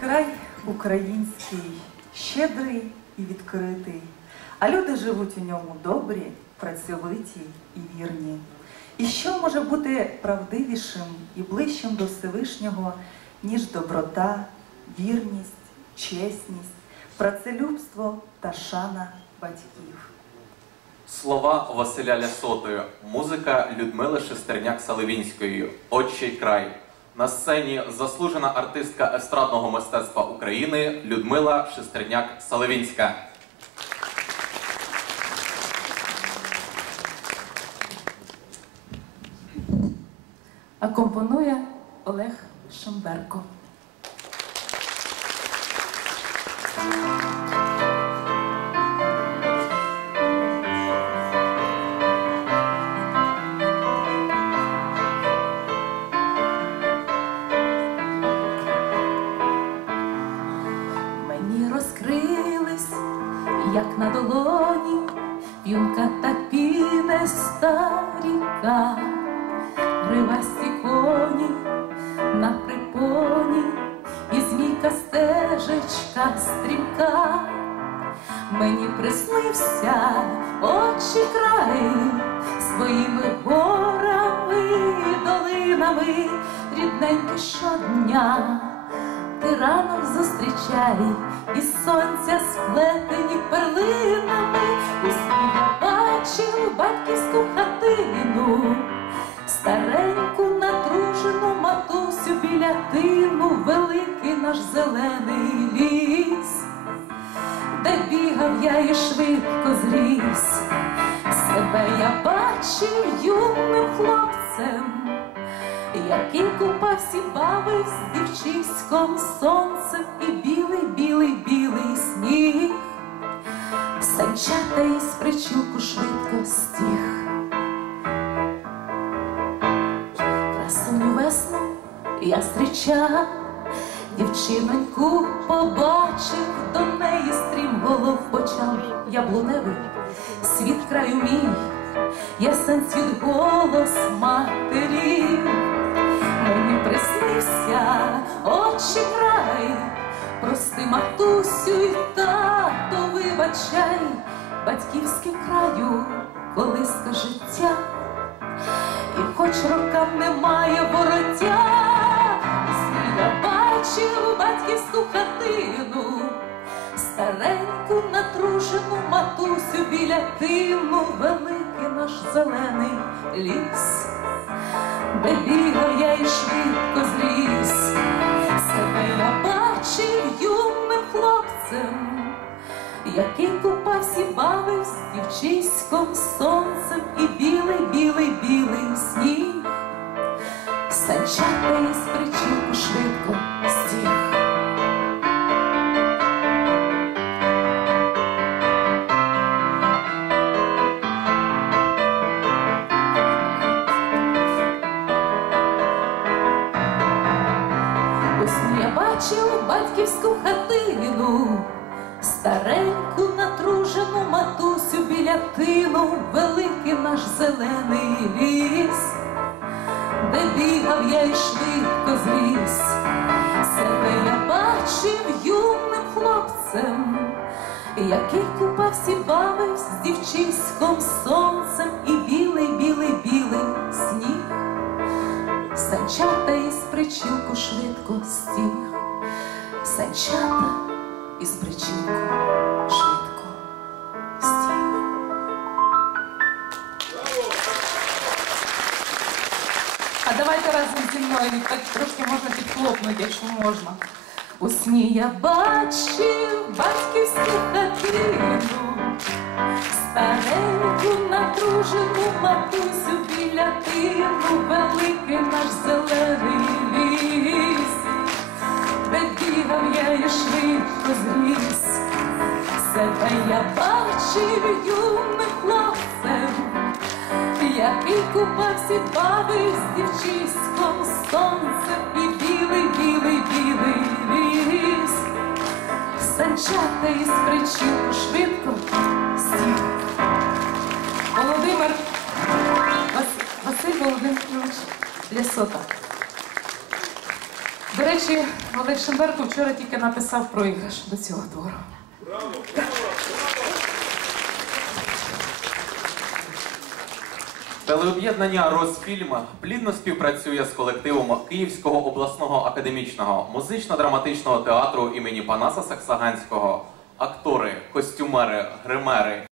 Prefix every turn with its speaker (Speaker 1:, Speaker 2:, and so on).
Speaker 1: Край український, щедрий і відкритий, а люди живуть у ньому добрі, працьовиті і вірні. І що може бути правдивішим і ближчим до Всевишнього, ніж доброта, вірність, чесність, працелюбство та шана батьків?
Speaker 2: Слова Василя Лясотою, музика Людмили Шестерняк-Саливінської, Отчий край. На сцені заслужена артистка естрадного мистецтва України Людмила Шестерняк
Speaker 1: Салевінська. А компонує Олег Шамберко. Як на долоні, юнка та пінеста ріка, Кривасті коні на припоні, і змійка стежечка стрімка. Мені приснився очі краї своїми горами і долинами, рідненькі щодня. Ти ранок зустрічай. Із сонця сплетені перлинами, у сні я бачив батьківську хатину, стареньку натружену матусю біля тину, великий наш зелений ліс, де бігав я і швидко зріс, себе я бачив юним хлопцем який купався, бавився дівчиськом сонцем і білий, білий, білий сніг, санчата із причілку швидко стіг. Красуню весну я зустрічав, дівчиноньку побачив, до неї стрім голов почав яблуневий світ краю мій, ясен цвіт голос матері. Приснився очі край, прости матусю й тато, вибачай, батьківське краю, колиска життя, і хоч рокам немає вороття, я бачив батьківську хатину, стареньку натружену матусю біля тину, великий наш зелений ліс де бігав я і швидко зріс, себе я бачив юним хлопцем, який купався, бавився дівчиськом сонцем я бачив батьківську хатину, стареньку натружену матусю біля тину, великий наш зелений ліс, де бігав я і швидко зріс, себе я бачив юним хлопцем, який купався, бавився з дівчиськом із швидко стіг, санчата із причілку швидко стіг. А давайте разом зі мною так трошки можна підхлопнути, якщо можна. У сні я бачив батьківську хатину, натружену матусю біля тину, великий наш зелений ліс, де бігав я і швидко зріс, себе я бачив юним хлопцем, який купався, бавив з дівчиськом сонцем і білий, білий, білий ліс. Санчата із причілку швидко Лясота. До речі, Олег Шенберко вчора тільки написав проіграш до цього твору.
Speaker 2: Телеоб'єднання Росфільм плідно співпрацює з колективом Київського обласного академічного музично-драматичного театру імені Панаса Саксаганського. Актори, костюмери, гримери,